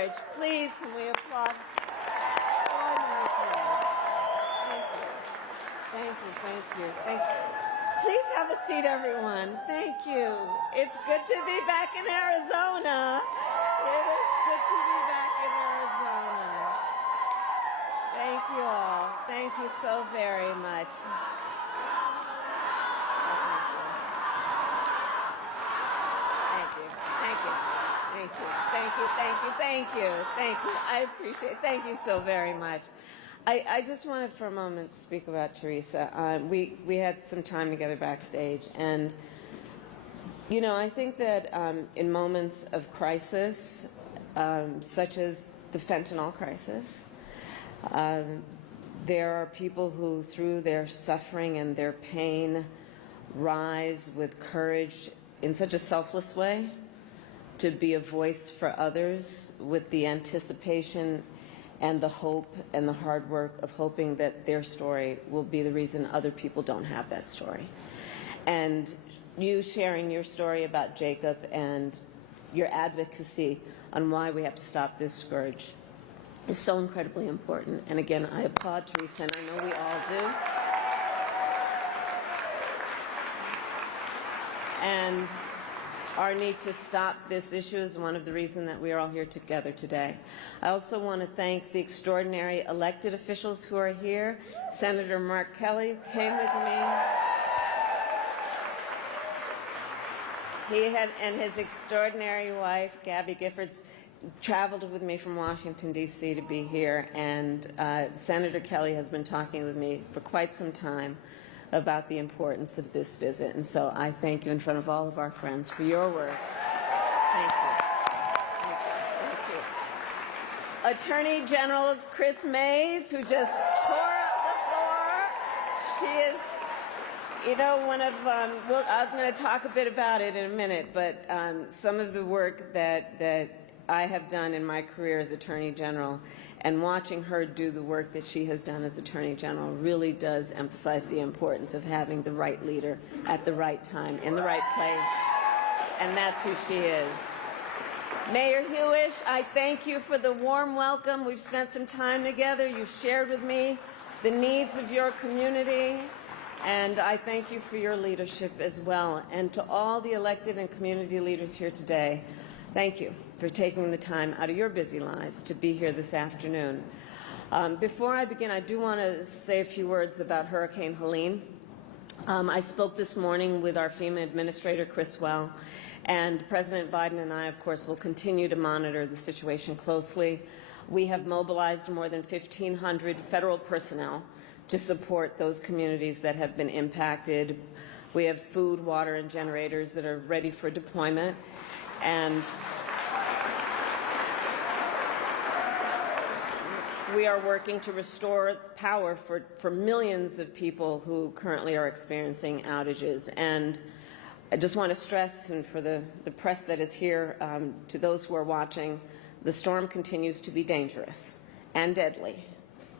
courage. Please, can we applaud? Extraordinary courage. Thank you. Thank you, thank you, thank you. Please have a seat, everyone. Thank you. It's good to be back in Arizona. It is good to be back in Arizona. Thank you all. Thank you so very much. Thank you. Thank you. Thank you. Thank you. Thank you. Thank you. Thank you. I appreciate it. Thank you so very much. I just wanted for a moment to speak about Teresa. We had some time together backstage, and you know, I think that in moments of crisis, such as the fentanyl crisis, there are people who, through their suffering and their pain, rise with courage in such a selfless way to be a voice for others with the anticipation and the hope and the hard work of hoping that their story will be the reason other people don't have that story. And you sharing your story about Jacob and your advocacy on why we have to stop this scourge is so incredibly important. And again, I applaud Teresa, and I know we all do. And our need to stop this issue is one of the reasons that we are all here together today. I also want to thank the extraordinary elected officials who are here. Senator Mark Kelly came with me. He and his extraordinary wife, Gabby Giffords, traveled with me from Washington, D.C. to be here, and Senator Kelly has been talking with me for quite some time about the importance of this visit. And so I thank you in front of all of our friends for your work. Thank you. Thank you. Thank you. Attorney General Chris Mays, who just tore up the floor. She is, you know, one of, I'm going to talk a bit about it in a minute, but some of the work that I have done in my career as Attorney General, and watching her do the work that she has done as Attorney General really does emphasize the importance of having the right leader at the right time, in the right place, and that's who she is. Mayor Hewish, I thank you for the warm welcome. We've spent some time together. You've shared with me the needs of your community, and I thank you for your leadership as well. And to all the elected and community leaders here today, thank you for taking the time out of your busy lives to be here this afternoon. Before I begin, I do want to say a few words about Hurricane Helene. I spoke this morning with our FEMA Administrator, Chris Well, and President Biden and I, of course, will continue to monitor the situation closely. We have mobilized more than 1,500 federal personnel to support those communities that have been impacted. We have food, water, and generators that are ready for deployment. And we are working to restore power for millions of people who currently are experiencing outages. And I just want to stress, and for the press that is here, to those who are watching, the storm continues to be dangerous and deadly,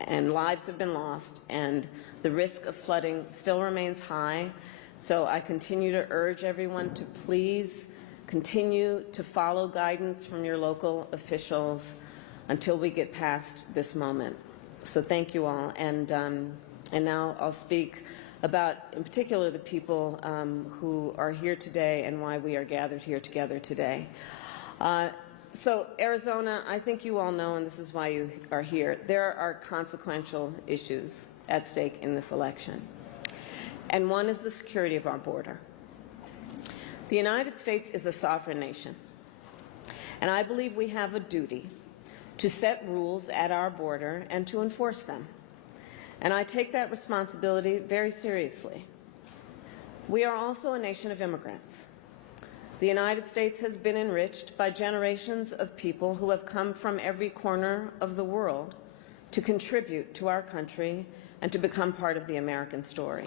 and lives have been lost, and the risk of flooding still remains high. So I continue to urge everyone to please continue to follow guidance from your local officials until we get past this moment. So thank you all. And now I'll speak about, in particular, the people who are here today and why we are gathered here together today. So Arizona, I think you all know, and this is why you are here, there are consequential issues at stake in this election. And one is the security of our border. The United States is a sovereign nation, and I believe we have a duty to set rules at our border and to enforce them. And I take that responsibility very seriously. We are also a nation of immigrants. The United States has been enriched by generations of people who have come from every corner of the world to contribute to our country and to become part of the American story.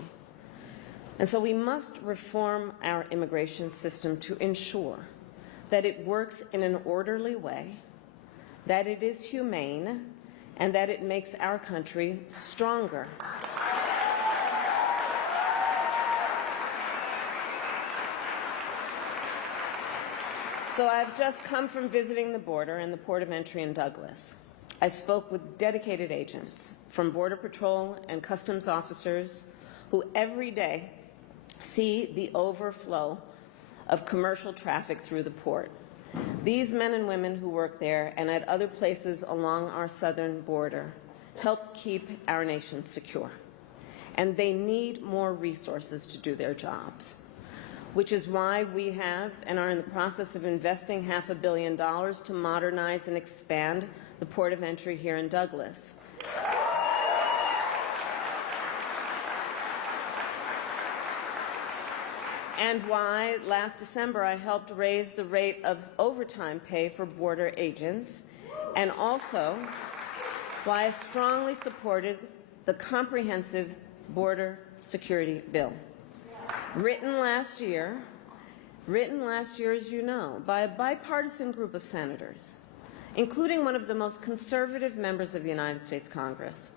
And so we must reform our immigration system to ensure that it works in an orderly way, that it is humane, and that it makes our country stronger. So I've just come from visiting the border and the port of entry in Douglas. I spoke with dedicated agents from Border Patrol and Customs officers who every day see the overflow of commercial traffic through the port. These men and women who work there and at other places along our southern border help keep our nation secure. And they need more resources to do their jobs, which is why we have and are in the process of investing $500 million to modernize and expand the port of entry here in Douglas. And why last December I helped raise the rate of overtime pay for border agents, and also why I strongly supported the comprehensive border security bill. Written last year, as you know, by a bipartisan group of senators, including one of the most conservative members of the United States Congress.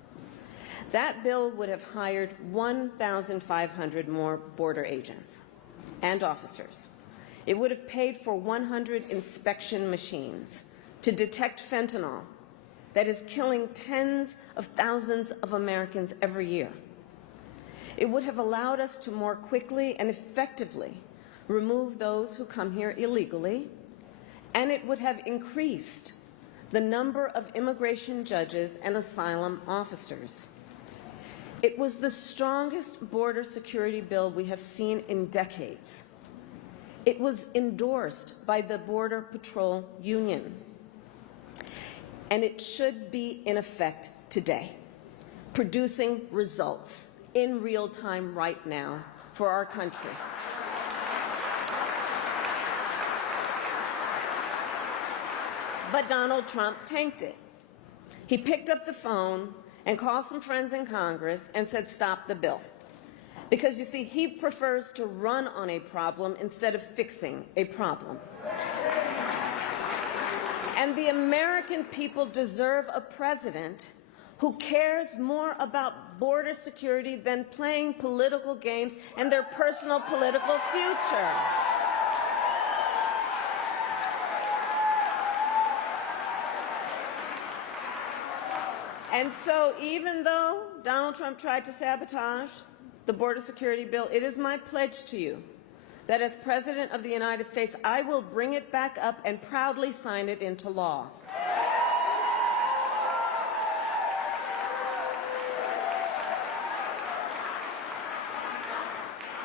That bill would have hired 1,500 more border agents and officers. It would have paid for 100 inspection machines to detect fentanyl that is killing tens of thousands of Americans every year. It would have allowed us to more quickly and effectively remove those who come here illegally, and it would have increased the number of immigration judges and asylum officers. It was the strongest border security bill we have seen in decades. It was endorsed by the Border Patrol Union, and it should be in effect today, producing results in real time right now for our country. But Donald Trump tanked it. He picked up the phone and called some friends in Congress and said, stop the bill. Because, you see, he prefers to run on a problem instead of fixing a problem. And the American people deserve a president who cares more about border security than playing political games and their personal political future. And so even though Donald Trump tried to sabotage the border security bill, it is my pledge to you that as President of the United States, I will bring it back up and proudly sign it into law.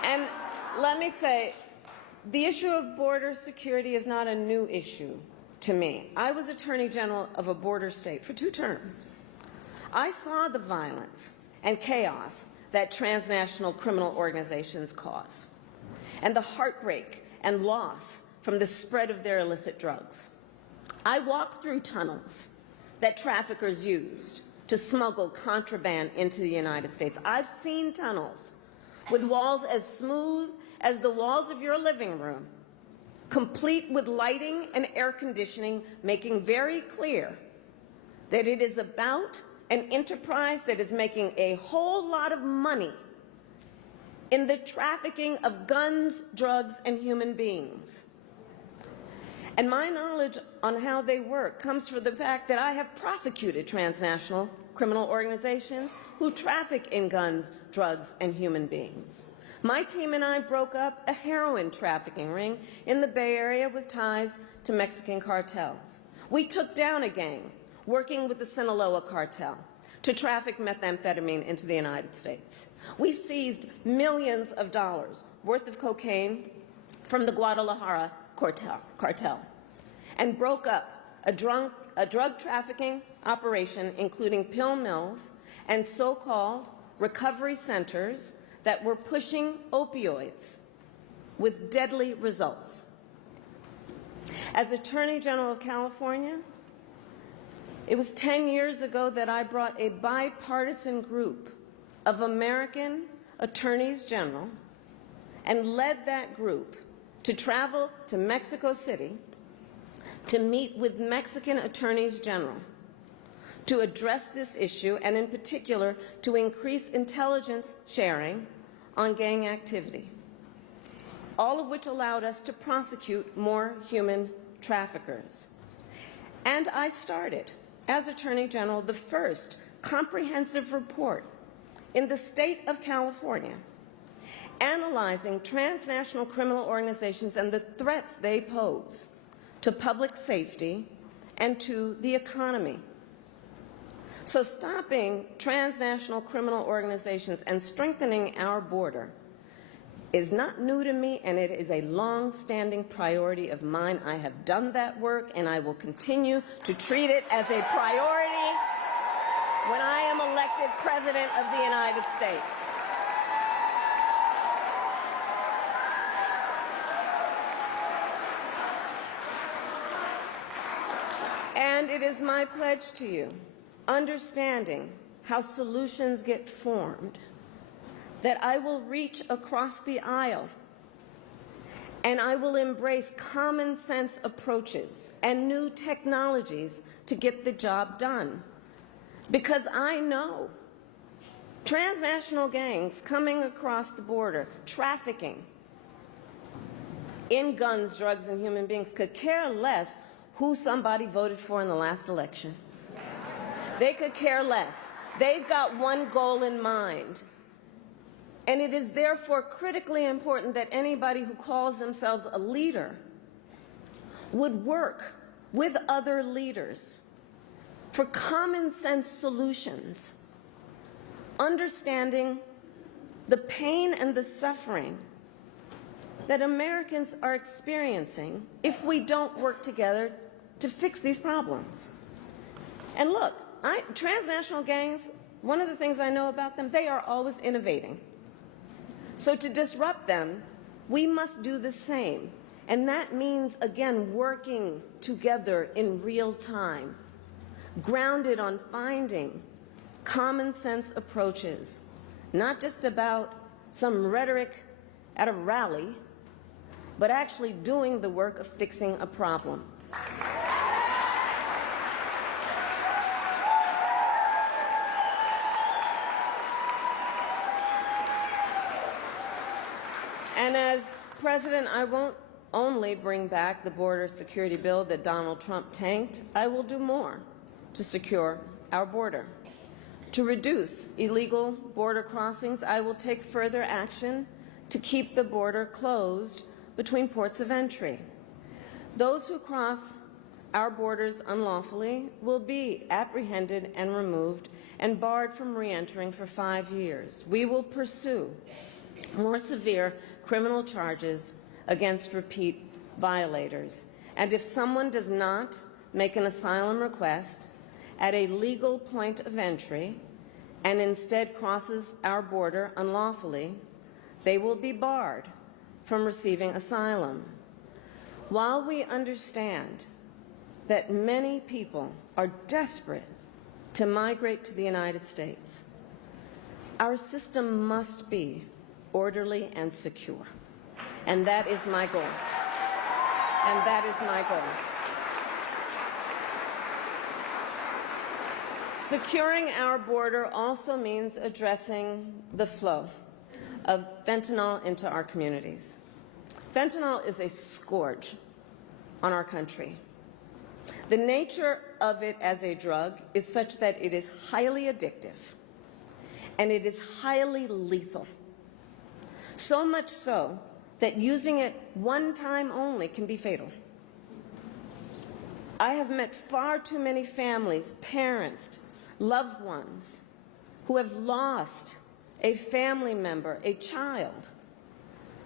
And let me say, the issue of border security is not a new issue to me. I was Attorney General of a border state for 2 terms. I saw the violence and chaos that transnational criminal organizations cause, and the heartbreak and loss from the spread of their illicit drugs. I walked through tunnels that traffickers used to smuggle contraband into the United States. I've seen tunnels with walls as smooth as the walls of your living room, complete with lighting and air conditioning, making very clear that it is about an enterprise that is making a whole lot of money in the trafficking of guns, drugs, and human beings. And my knowledge on how they work comes from the fact that I have prosecuted transnational criminal organizations who traffic in guns, drugs, and human beings. My team and I broke up a heroin trafficking ring in the Bay Area with ties to Mexican cartels. We took down a gang working with the Sinaloa cartel to traffic methamphetamine into the United States. We seized millions of dollars worth of cocaine from the Guadalajara cartel and broke up a drug trafficking operation, including pill mills and so-called recovery centers that were pushing opioids with deadly results. As Attorney General of California, it was 10 years ago that I brought a bipartisan group of American attorneys general and led that group to travel to Mexico City to meet with Mexican attorneys general to address this issue, and in particular to increase intelligence sharing on gang activity. all of which allowed us to prosecute more human traffickers. And I started, as Attorney General, the first comprehensive report in the state of California analyzing transnational criminal organizations and the threats they pose to public safety and to the economy. So stopping transnational criminal organizations and strengthening our border is not new to me, and it is a long-standing priority of mine. I have done that work, and I will continue to treat it as a priority when I am elected President of the United States. And it is my pledge to you, understanding how solutions get formed, that I will reach across the aisle and I will embrace common sense approaches and new technologies to get the job done. Because I know transnational gangs coming across the border, trafficking in guns, drugs, and human beings could care less who somebody voted for in the last election. They could care less. They've got one goal in mind. And it is therefore critically important that anybody who calls themselves a leader would work with other leaders for common sense solutions, understanding the pain and the suffering that Americans are experiencing if we don't work together to fix these problems. And look, transnational gangs, one of the things I know about them, they are always innovating. So to disrupt them, we must do the same. And that means, again, working together in real time, grounded on finding common sense approaches, not just about some rhetoric at a rally, but actually doing the work of fixing a problem. And as President, I won't only bring back the border security bill that Donald Trump tanked. I will do more to secure our border. To reduce illegal border crossings, I will take further action to keep the border closed between ports of entry. Those who cross our borders unlawfully will be apprehended and removed and barred from re-entering for 5 years. We will pursue more severe criminal charges against repeat violators. And if someone does not make an asylum request at a legal point of entry and instead crosses our border unlawfully, they will be barred from receiving asylum. While we understand that many people are desperate to migrate to the United States, our system must be orderly and secure. And that is my goal. And that is my goal. Securing our border also means addressing the flow of fentanyl into our communities. Fentanyl is a scourge on our country. The nature of it as a drug is such that it is highly addictive and it is highly lethal. So much so that using it one time only can be fatal. I have met far too many families, parents, loved ones who have lost a family member, a child,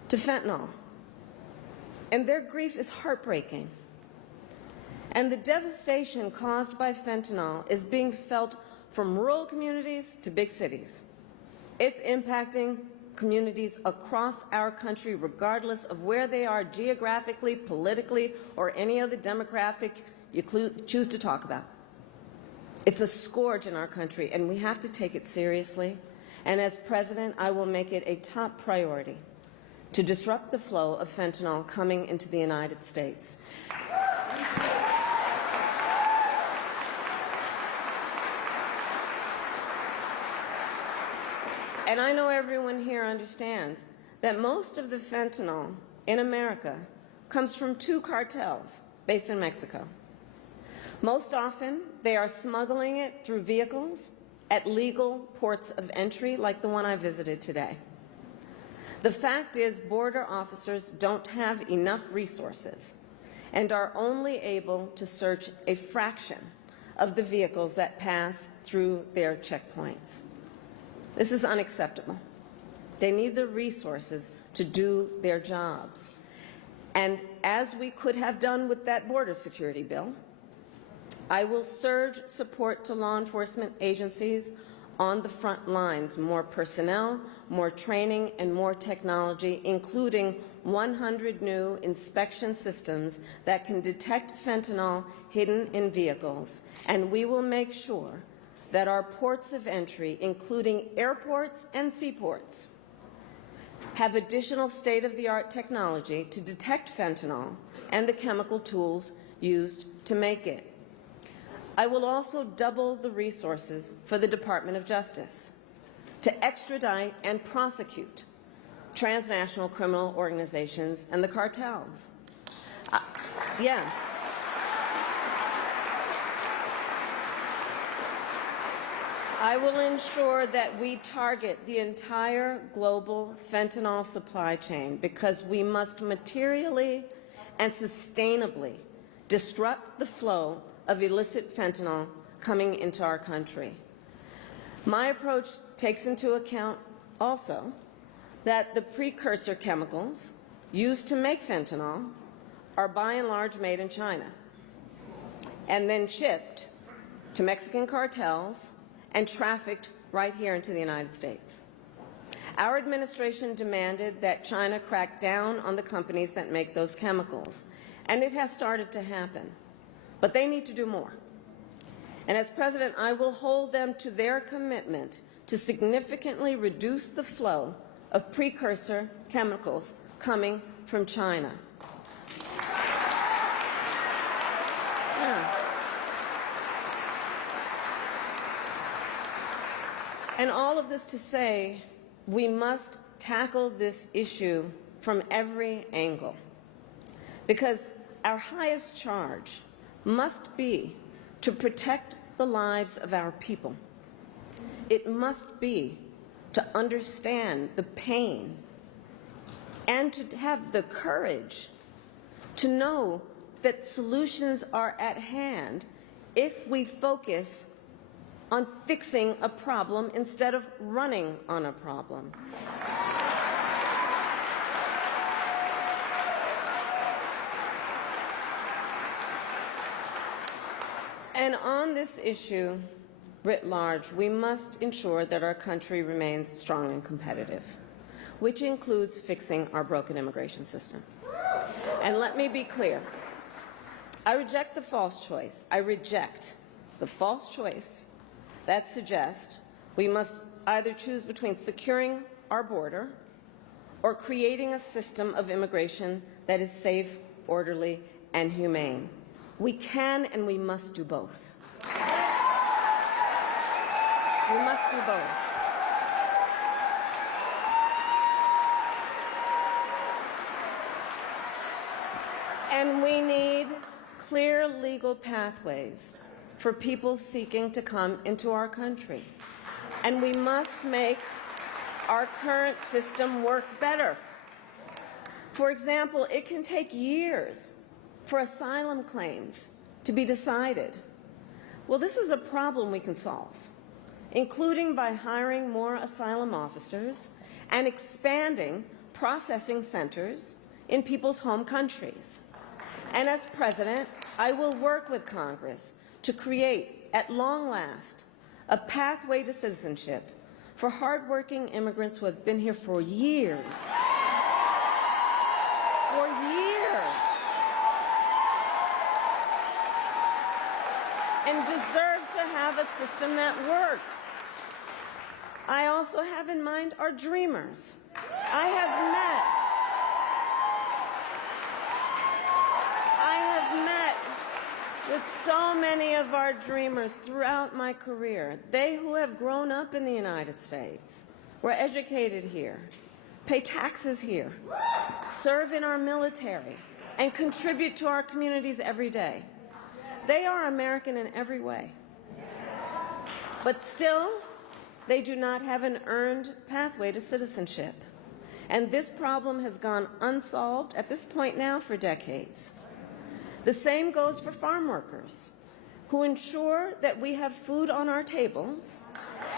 to fentanyl. And their grief is heartbreaking. And the devastation caused by fentanyl is being felt from rural communities to big cities. It's impacting communities across our country, regardless of where they are geographically, politically, or any other demographic you choose to talk about. It's a scourge in our country, and we have to take it seriously. And as President, I will make it a top priority to disrupt the flow of fentanyl coming into the United States. And I know everyone here understands that most of the fentanyl in America comes from 2 cartels based in Mexico. Most often, they are smuggling it through vehicles at legal ports of entry like the one I visited today. The fact is, border officers don't have enough resources and are only able to search a fraction of the vehicles that pass through their checkpoints. This is unacceptable. They need the resources to do their jobs. And as we could have done with that border security bill, I will surge support to law enforcement agencies on the front lines, more personnel, more training, and more technology, including 100 new inspection systems that can detect fentanyl hidden in vehicles. And we will make sure that our ports of entry, including airports and seaports, have additional state-of-the-art technology to detect fentanyl and the chemical tools used to make it. I will also double the resources for the Department of Justice to extradite and prosecute transnational criminal organizations and the cartels. Yes. I will ensure that we target the entire global fentanyl supply chain because we must materially and sustainably disrupt the flow of illicit fentanyl coming into our country. My approach takes into account also that the precursor chemicals used to make fentanyl are by and large made in China and then shipped to Mexican cartels and trafficked right here into the United States. Our administration demanded that China crack down on the companies that make those chemicals, and it has started to happen. But they need to do more. And as President, I will hold them to their commitment to significantly reduce the flow of precursor chemicals coming from China. And all of this to say, we must tackle this issue from every angle, because our highest charge must be to protect the lives of our people. It must be to understand the pain and to have the courage to know that solutions are at hand if we focus on fixing a problem instead of running on a problem. And on this issue, writ large, we must ensure that our country remains strong and competitive, which includes fixing our broken immigration system. And let me be clear, I reject the false choice. I reject the false choice that suggests we must either choose between securing our border or creating a system of immigration that is safe, orderly, and humane. We can and we must do both. We must do both. And we need clear legal pathways for people seeking to come into our country. And we must make our current system work better. For example, it can take years for asylum claims to be decided. Well, this is a problem we can solve, including by hiring more asylum officers and expanding processing centers in people's home countries. And as President, I will work with Congress to create, at long last, a pathway to citizenship for hardworking immigrants who have been here for years. For years. And deserve to have a system that works. I also have in mind our dreamers. I have met with so many of our dreamers throughout my career. They who have grown up in the United States, were educated here, pay taxes here, serve in our military, and contribute to our communities every day. They are American in every way. But still, they do not have an earned pathway to citizenship. And this problem has gone unsolved at this point now for decades. The same goes for farm workers, who ensure that we have food on our tables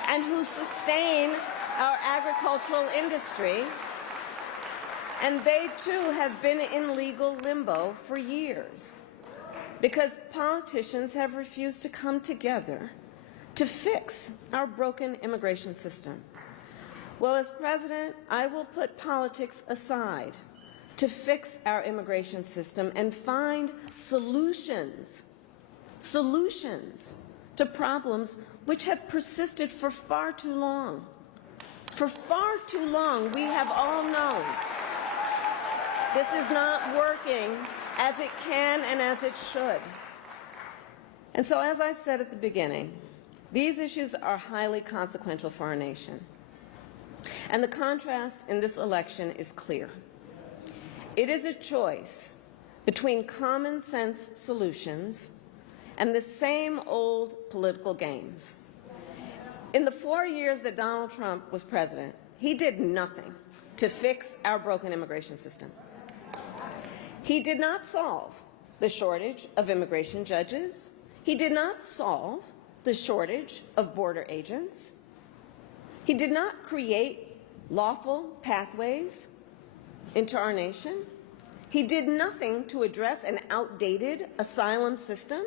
and who sustain our agricultural industry. And they too have been in legal limbo for years because politicians have refused to come together to fix our broken immigration system. Well, as president, I will put politics aside to fix our immigration system and find solutions to problems which have persisted for far too long. For far too long, we have all known this is not working as it can and as it should. And so, as I said at the beginning, these issues are highly consequential for our nation. And the contrast in this election is clear. It is a choice between common sense solutions and the same old political games. In the 4 years that Donald Trump was president, he did nothing to fix our broken immigration system. He did not solve the shortage of immigration judges. He did not solve the shortage of border agents. He did not create lawful pathways into our nation. He did nothing to address an outdated asylum system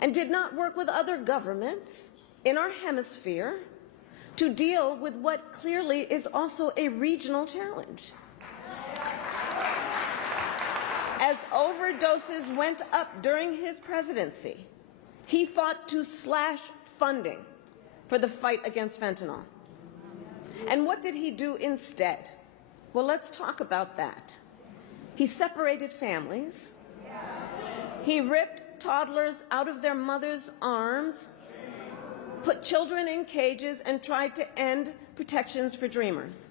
and did not work with other governments in our hemisphere to deal with what clearly is also a regional challenge. As overdoses went up during his presidency, he fought to slash funding for the fight against fentanyl. And what did he do instead? Well, let's talk about that. He separated families. He ripped toddlers out of their mothers' arms, put children in cages, and tried to end protections for dreamers.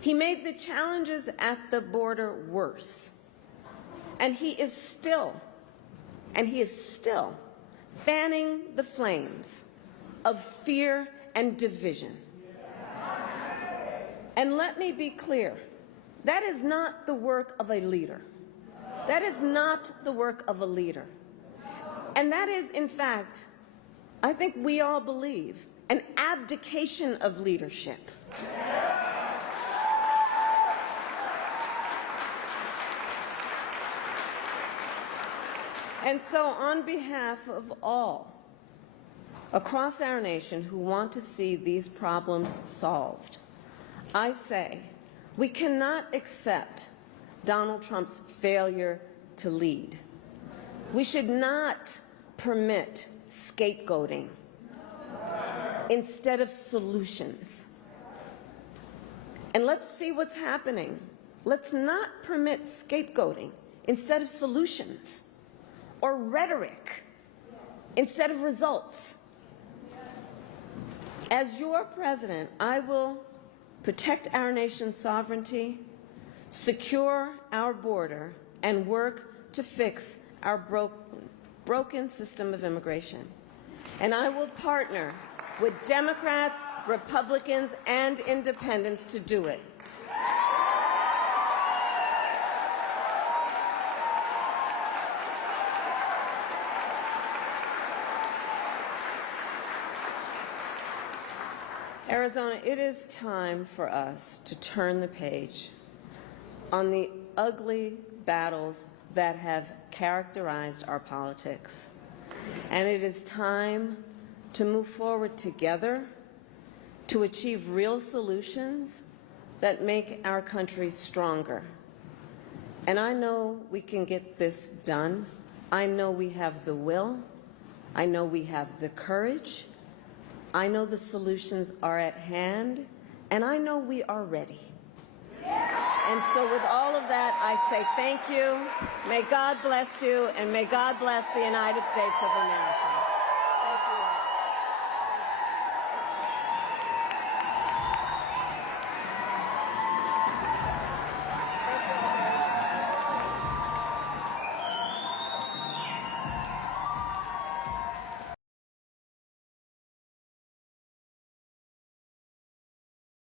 He made the challenges at the border worse. And he is still fanning the flames of fear and division. And let me be clear, that is not the work of a leader. That is not the work of a leader. And that is, in fact, I think we all believe, an abdication of leadership. And so, on behalf of all across our nation who want to see these problems solved, I say we cannot accept Donald Trump's failure to lead. We should not permit scapegoating instead of solutions. And let's see what's happening. Let's not permit scapegoating instead of solutions, or rhetoric instead of results. As your president, I will protect our nation's sovereignty, secure our border, and work to fix our broken system of immigration. And I will partner with Democrats, Republicans, and independents to do it. Arizona, it is time for us to turn the page on the ugly battles that have characterized our politics. And it is time to move forward together to achieve real solutions that make our country stronger. And I know we can get this done. I know we have the will. I know we have the courage. I know the solutions are at hand, and I know we are ready. And so with all of that, I say thank you. May God bless you, and may God bless the United States of America.